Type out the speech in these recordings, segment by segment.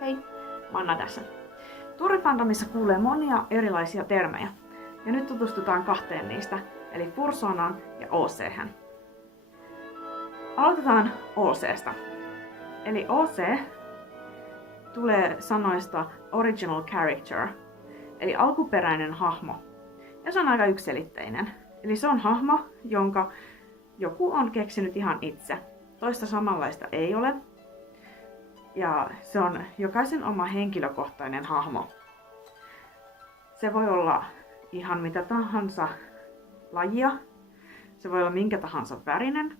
Hei, Manna tässä. Turrifandomissa kuulee monia erilaisia termejä, ja nyt tutustutaan kahteen niistä, eli Fursonaan ja OC:hän. Aloitetaan OC:sta. Eli OC tulee sanoista original character, eli alkuperäinen hahmo. Ja se on aika yksiselitteinen. Eli se on hahmo, jonka joku on keksinyt ihan itse. Toista samanlaista ei ole. Ja se on jokaisen oma henkilökohtainen hahmo. Se voi olla ihan mitä tahansa lajia. Se voi olla minkä tahansa värinen.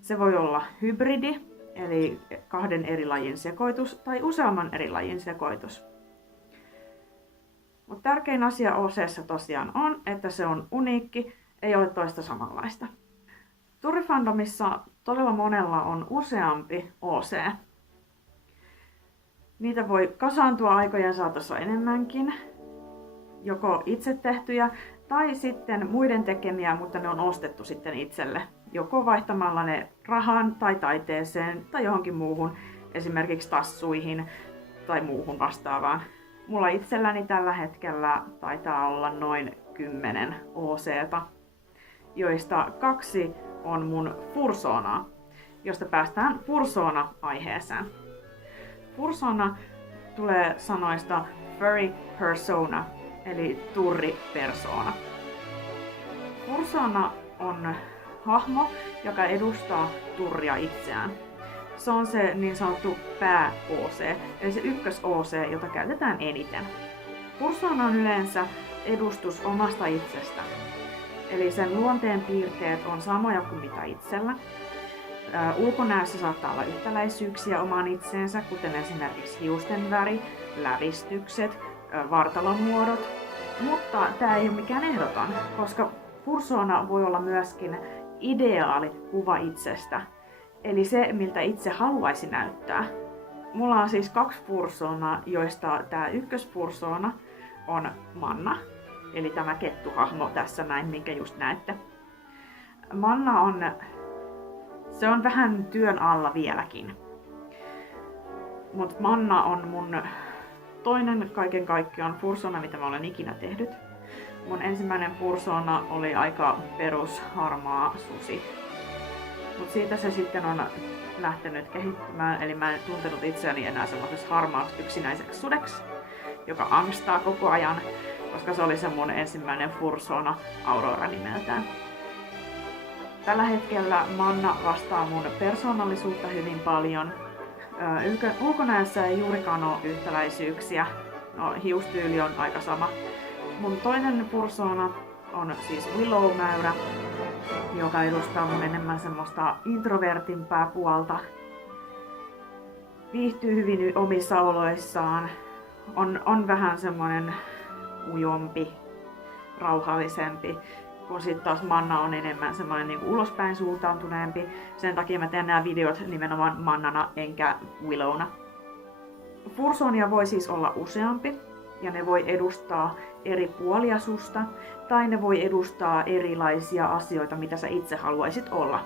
Se voi olla hybridi, eli kahden eri lajin sekoitus tai useamman eri lajin sekoitus. Mutta tärkein asia OC:ssa tosiaan on, että se on uniikki, ei ole toista samanlaista. Turrifandomissa todella monella on useampi OC. Niitä voi kasaantua aikojen saatossa enemmänkin, joko itse tehtyjä tai sitten muiden tekemiä, mutta ne on ostettu sitten itselle. Joko vaihtamalla ne rahaan tai taiteeseen tai johonkin muuhun, esimerkiksi tassuihin tai muuhun vastaavaan. Mulla itselläni tällä hetkellä taitaa olla noin 10 OC:ta, joista 2 on mun Fursonaa, josta päästään Fursona-aiheeseen. Fursona tulee sanoista furry persona, eli turripersona. Fursona on hahmo, joka edustaa turria itseään. Se on se niin sanottu pää-OC, eli se ykkös-OC, jota käytetään eniten. Fursona on yleensä edustus omasta itsestä. Eli sen luonteen piirteet on samoja kuin mitä itsellä. Ulkonäössä saattaa olla yhtäläisyyksiä omaan itseensä, kuten esimerkiksi hiusten väri, lävistykset, vartalon muodot. Mutta tämä ei ole mikään ehdoton, koska Fursona voi olla myöskin ideaali kuva itsestä. Eli se, miltä itse haluaisi näyttää. Mulla on siis 2 Fursonaa, joista tämä ykkösfursona on Manna. Eli tämä kettuhahmo tässä näin, minkä just näette. Manna se on vähän työn alla vieläkin. Mut Manna on mun toinen kaiken kaikkiaan Fursona, mitä mä olen ikinä tehnyt. Mun ensimmäinen Fursona oli aika perusharmaa susi. Mut siitä se sitten on lähtenyt kehittymään, eli mä en tuntenut itseäni enää semmoisessa harmaaksi yksinäiseksi sudeksi, joka angstaa koko ajan, koska se oli se mun ensimmäinen Fursona Aurora nimeltään. Tällä hetkellä Manna vastaa mun persoonallisuutta hyvin paljon. Ulkonäössä ei juurikaan ole yhtäläisyyksiä. No, hiustyyli on aika sama. Mun toinen Fursona on siis Willow-mäyrä, joka edustaa mun enemmän semmoista introvertimpää puolta. Viihtyy hyvin omissa oloissaan. On vähän semmoinen ujompi, rauhallisempi. Kun sitten taas Manna on enemmän semmoinen niin ulospäin suuntautuneempi. Sen takia mä teen nämä videot nimenomaan Mannana enkä Willowna. Fursonia voi siis olla useampi, ja ne voi edustaa eri puolia susta, tai ne voi edustaa erilaisia asioita, mitä sä itse haluaisit olla.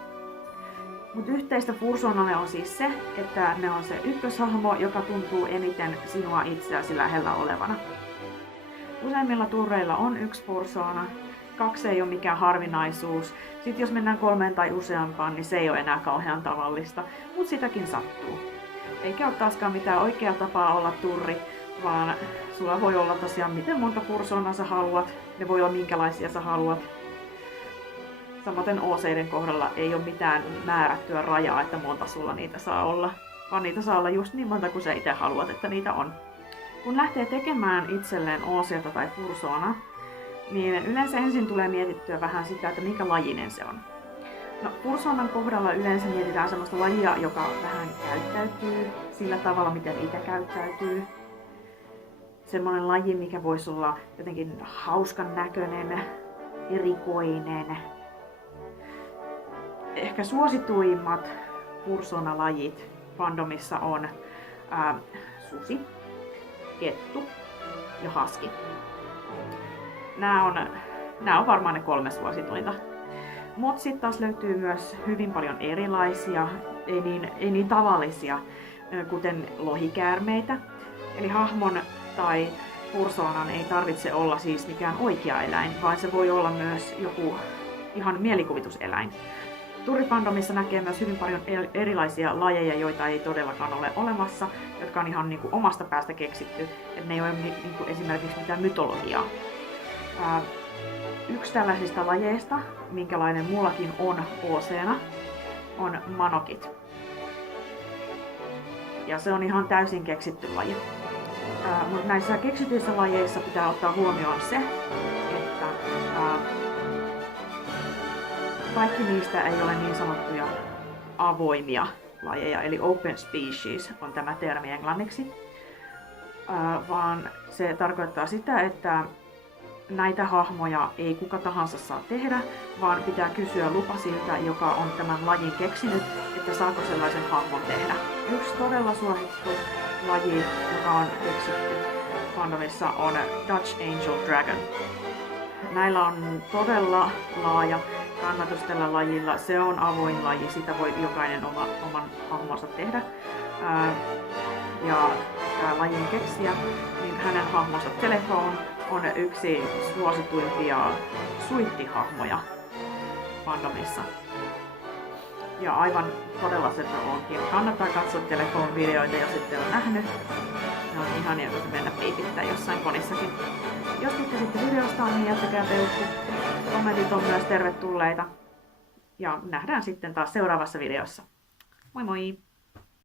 Mutta yhteistä Fursonalle on siis se, että ne on se ykköshahmo, joka tuntuu eniten sinua itseäsi lähellä olevana. Useimmilla turreilla on 1 Fursona. 2 ei ole mikään harvinaisuus. Sitten jos mennään 3 tai useampaan, niin se ei ole enää kauhean tavallista, mutta sitäkin sattuu. Eikä ole taaskaan mitään oikeaa tapaa olla turri, vaan sulla voi olla tosiaan miten monta Fursonaa sä haluat, ne voi olla minkälaisia sä haluat. Samaten OC:den kohdalla ei ole mitään määrättyä rajaa, että monta sulla niitä saa olla, vaan niitä saa olla just niin monta kuin sä itse haluat, että niitä on. Kun lähtee tekemään itselleen OC:ta tai Fursonaa, niin yleensä ensin tulee mietittyä vähän sitä, että mikä lajinen se on. No, Fursonan kohdalla yleensä mietitään sellaista lajia, joka vähän käyttäytyy sillä tavalla, miten itse käyttäytyy. Semmoinen laji, mikä voisi olla jotenkin hauskan näköinen, erikoinen. Ehkä suosituimmat Fursona-lajit fandomissa on susi, kettu ja husky. Nämä on varmaan ne 3 suosituinta. Mutta sitten taas löytyy myös hyvin paljon erilaisia, ei niin tavallisia, kuten lohikäärmeitä, Eli hahmon tai persoonan ei tarvitse olla siis mikään oikea eläin, vaan se voi olla myös joku ihan mielikuvituseläin. Turrifandomissa näkee myös hyvin paljon erilaisia lajeja, joita ei todellakaan ole olemassa, jotka on ihan niin kuin omasta päästä keksitty, että ne ei ole niin kuin esimerkiksi mitään mytologiaa. Yksi tällaisista lajeista, minkälainen mullakin on OC-na, on manokit. Ja se on ihan täysin keksitty laji. Mutta näissä keksityissä lajeissa pitää ottaa huomioon se, että kaikki niistä ei ole niin sanottuja avoimia lajeja, eli open species on tämä termi englanniksi, vaan se tarkoittaa sitä, että näitä hahmoja ei kuka tahansa saa tehdä, vaan pitää kysyä lupa siltä, joka on tämän lajin keksinyt, että saako sellaisen hahmon tehdä. Yksi todella suosittu laji, joka on keksitty fandomissa, on Dutch Angel Dragon. Näillä on todella laaja kannatus tällä lajilla. Se on avoin laji, sitä voi jokainen oman hahmonsa tehdä. Ja tämä lajin keksijä, niin hänen hahmonsa Telephone on yksi suosituimpia suittihahmoja fandomissa. Ja aivan todella se onkin. Kannattaa katsoa Telephone-videoita, jos ette ole nähnyt. Ne on ihania, kun se mennä piipittää jossain konissakin. Jos tykkäsitte videosta, niin jättäkää peukku. Kommentit on myös tervetulleita. Ja nähdään sitten taas seuraavassa videossa. Moi moi!